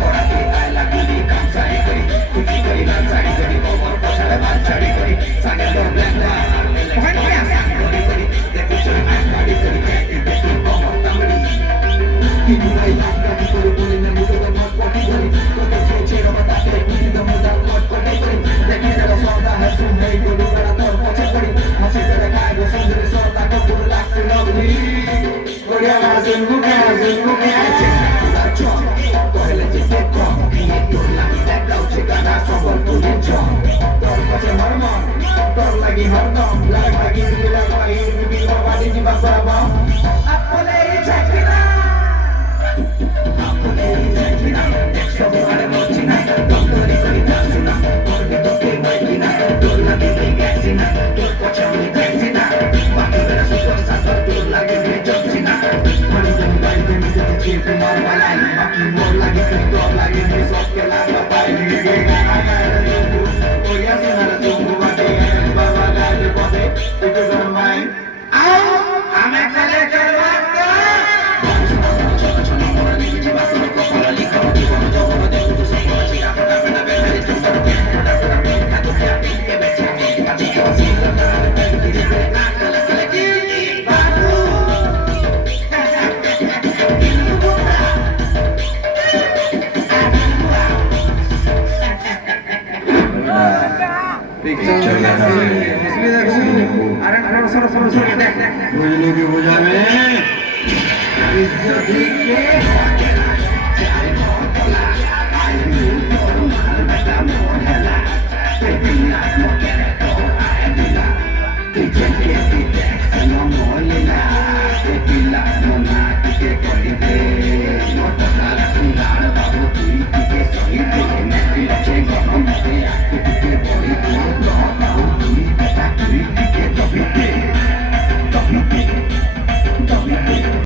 পড়াতে আয়লা গুলি কামসারি করি খুশি করি লালসারি করি কবর পছাড়ে বালছাড়ি করি সাগে তোর ব্ল্যাক করি করি দেখি চলে আইকারি করি দেখি কবর তামড়ি কিন্তু ভাই আইকারি করি বলি না মুখে মত পটি করি তোকে খেয়েছে রবা তাকে কুটি দমদা মত পটি করি দেখি যারা সদা হাসু নেই বলি বড় তোর পছে করি হাসি করে খায় গো সুন্দরী সদা কো পুরো লাগছে লভলি ওরে হাসুন মুখে আছে পুরা চক কইলে যে দেখো নিয়ে তোর লাগি দেখাও ঠিকানা সবল তুলে চক তোর পছে মরমন তোর লাগি হরদম লাগি দিবি বাবা দিবি বাবা আপলে চাকিনা সব আরে মরছি না ডক্টরি করি যাচ্ছি না করবি তোকে মাইকি না তোর লাগে গেছি না তোর পছে আমি দেখছি না বাকি বেলা সুপার সাতর তোর লাগে জমছি না মানে তুমি গাড়িতে নিতে চেয়ে তোমার বালাই বাকি মোর লাগে তুমি তোর লাগে সবকে লাগা পাই ওই আসে না তুমি বাটে বাবা গাড়ি পথে একটু মাই আমি কালে করবা বুঝলি কি বুঝাবে